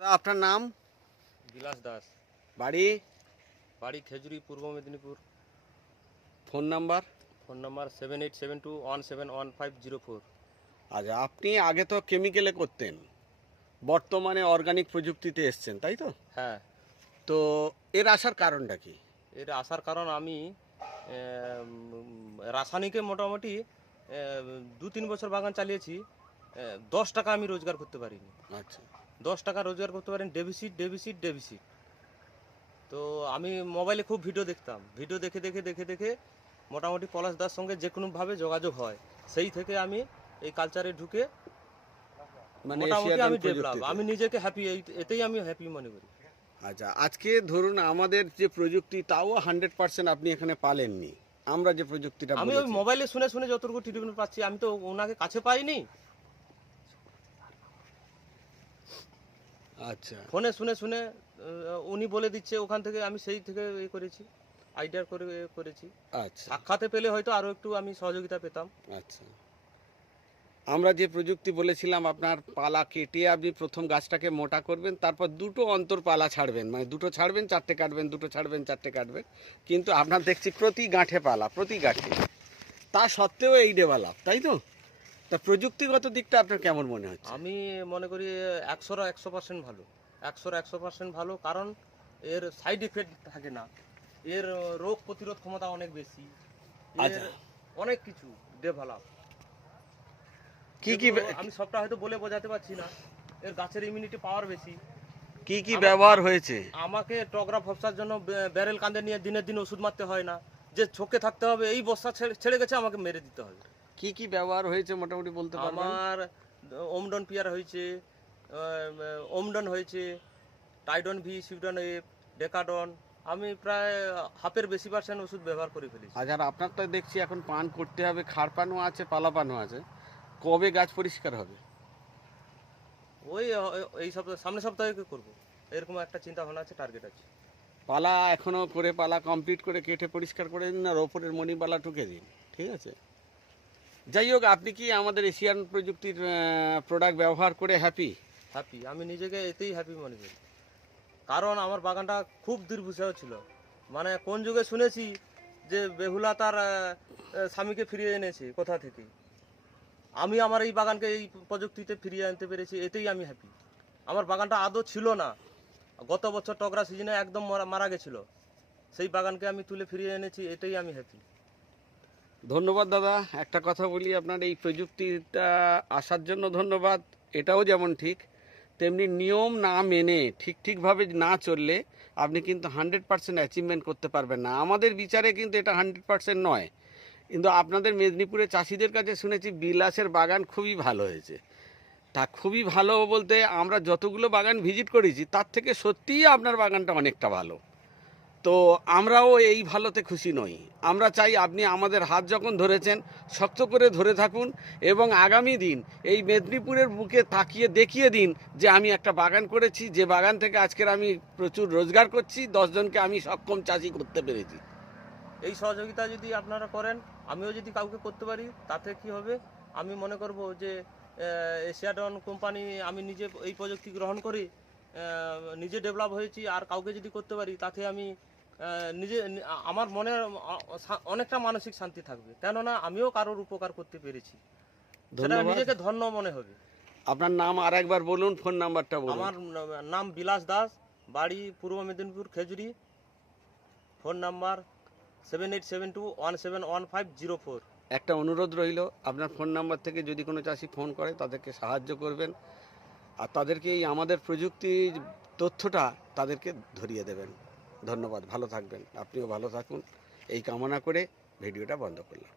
আপনার নাম? বিলাস দাস। বাড়ি? বাড়ি খেজুরি, পূর্ব Medinipur. Phone number? Phone number 7872171504। আচ্ছা, আপনি আগে তো কেমিক্যালে করতেন, বর্তমানে অর্গানিক প্রযুক্তিতে এসছেন, তাই তো? হ্যাঁ, তো এর আসার কারণটা কি? এর আসার কারণ আমি রাসায়নিকে মোটামুটি 2-3 বছর বাগান চালিয়েছি। 10 টাকা আমি রোজগার করতে পারিনি। আচ্ছা 10 টাকা রোজগার করতে পারিনি, ডেভিসিট ডেভিসিট ডেভিসিট। তো আমি মোবাইলে খুব ভিডিও দেখতাম, ভিডিও দেখে দেখে দেখে দেখে মোটামুটি পলাশদার সঙ্গে যে কোনোভাবে যোগাযোগ হয়, সেই থেকে আমি এই কালচারে ঢুকে মানে মোটামুটি এশিয়ান আমি ডেভেলপ, প্রযুক্তিতে। আমি নিজেকে হ্যাপি, এতেই আমি হ্যাপি মনে করি। আচ্ছা, আজকে ধরুন আমাদের যে প্রযুক্তি তাও 100% আপনি এখানে পালেননি। আমরা যে প্রযুক্তিটা আমি ওই বলেছি। মোবাইলে শুনে শুনে যতটুকু ট্রিটমেন্ট পাচ্ছি, আমি তো ওনাকে কাছে পাইনি। আচ্ছা ফোনে শুনে শুনে উনি বলে দিচ্ছে, ওখান থেকে আমি সেই থেকে করেছি, আইডিয়া করে করেছি। আচ্ছা সাক্ষাতে পেলে হয়তো আরও একটু আমি সহযোগিতা পেতাম। আচ্ছা, আমরা যে প্রযুক্তি বলেছিলাম, আপনার পালা কেটে আপনি প্রথম গাছটাকে মোটা করবেন, তারপর দুটো অন্তর পালা ছাড়বেন, মানে দুটো ছাড়বেন চারটে কাটবেন, দুটো ছাড়বেন চারটে কাটবেন। কিন্তু আপনার দেখছি প্রতি গাঁঠে পালা, প্রতি গাঁঠে। তা সত্ত্বেও এই ডেভেলপ, তাই তো? তা প্রযুক্তিগত দিকটা আপনার কেমন মনে হচ্ছে? আমি মনে করি 100% ভালো, 100% ভালো। কারণ এর সাইড এফেক্ট থাকে না, এর রোগ প্রতিরোধ ক্ষমতা অনেক বেশি, এর আচ্ছা, অনেক কিছু ডেভেলপ। কি কি আমি সবটা হয়তো বলে বোঝাতে পারছি না। এর গাছের ইমিউনিটি পাওয়ার বেশি। কি কি ব্যবহার হয়েছে? আমাকে টগরা ফপসার জন্য ব্যারেল কাঁধে নিয়ে দিনের দিন ওষুধ মারতে হয় না, যে ছোকে থাকতে হবে, এই বর্ষা ছেড়ে গেছে আমাকে মেরে দিতে হবে। কি কি ব্যবহার হয়েছে মোটামুটি বলতে পারবেন? আমার ওমডন পিয়ার হয়েছে, ওমডন হয়েছে, টাইডন ভি, সিউডন এফ, ডেকাডন। আমি প্রায় হাফের বেশি পার্সেন্ট ওষুধ ব্যবহার করে ফেলেছি। আচ্ছা, আর আপনার তো দেখছি এখন পান করতে হবে, খাড় পানও আছে, পালা পানও আছে। কবে গাছ পরিষ্কার হবে? ওই এই সপ্তাহে, সামনের সপ্তাহে করবো, এরকম একটা চিন্তা ভাবনা আছে, টার্গেট আছে। পালা এখনো করে, পালা কমপ্লিট করে কেটে পরিষ্কার করে দিন, আর ওপরের মণিপালা টুকে দিন, ঠিক আছে? যাই হোক, আপনি কি আমাদের এশিয়ান প্রযুক্তির প্রোডাক্ট ব্যবহার করে হ্যাপি? হ্যাপি, আমি নিজেকে এতেই হ্যাপি মনে করি। কারণ আমার বাগানটা খুব দুর্বিষহ ছিল। মানে কোন যুগে শুনেছি যে বেহুলা তার স্বামীকে ফিরিয়ে এনেছে কোথা থেকে, আমি আমার এই বাগানকে এই প্রযুক্তিতে ফিরিয়ে আনতে পেরেছি, এতেই আমি হ্যাপি। আমার বাগানটা আদৌ ছিল না, গত বছর টগরা সিজনে একদম মারা গেছিল, সেই বাগানকে আমি তুলে ফিরিয়ে এনেছি, এতেই আমি হ্যাপি। ধন্যবাদ দাদা। একটা কথা বলি, আপনার এই প্রযুক্তিটা আসার জন্য ধন্যবাদ। এটাও যেমন ঠিক, তেমনি নিয়ম না মেনে ঠিকভাবে না চললে আপনি কিন্তু 100% অ্যাচিভমেন্ট করতে পারবেন না। আমাদের বিচারে কিন্তু এটা 100% নয়। কিন্তু আপনাদের মেদিনীপুরের চাষিদের কাছে শুনেছি বিলাসের বাগান খুবই ভালো হয়েছে। তা খুবই ভালো বলতে, আমরা যতগুলো বাগান ভিজিট করেছি তার থেকে সত্যিই আপনার বাগানটা অনেকটা ভালো। তো আমরাও এই ভালোতে খুশি নই। আমরা চাই আপনি আমাদের হাত যখন ধরেছেন, শক্ত করে ধরে থাকুন, এবং আগামী দিন এই মেদিনীপুরের বুকে তাকিয়ে দেখিয়ে দিন যে আমি একটা বাগান করেছি, যে বাগান থেকে আজকের আমি প্রচুর রোজগার করছি, 10 জনকে আমি সক্ষম চাষি করতে পেরেছি। এই সহযোগিতা যদি আপনারা করেন, আমিও যদি কাউকে করতে পারি, তাতে কি হবে, আমি মনে করব যে এশিয়াডন কোম্পানি, আমি নিজে এই প্রযুক্তি গ্রহণ করি, নিজে ডেভেলপ হয়েছি, আর কাউকে যদি করতে পারি, তাতে আমি নিজে আমার মনে অনেকটা মানসিক শান্তি থাকবে, কেননা আমিও কারোর উপকার করতে পেরেছি, সেটা ধন্যবাদ। নিজেকে ধন্য মনে হবে। আপনার নাম আর একবার বলুন, ফোন নাম্বারটা বলুন। আমার নাম বিলাস দাস, বাড়ি পূর্ব মেদিনীপুর খেজুরি, ফোন নাম্বার 7872171504। একটা অনুরোধ রইল, আপনার ফোন নাম্বার থেকে যদি কোনো চাষি ফোন করে তাদেরকে সাহায্য করবেন, আর তাদেরকে এই আমাদের প্রযুক্তির তথ্যটা তাদেরকে ধরিয়ে দেবেন। ধন্যবাদ, ভালো থাকবেন, আপনিও ভালো থাকুন, এই কামনা করে ভিডিওটা বন্ধ করলাম।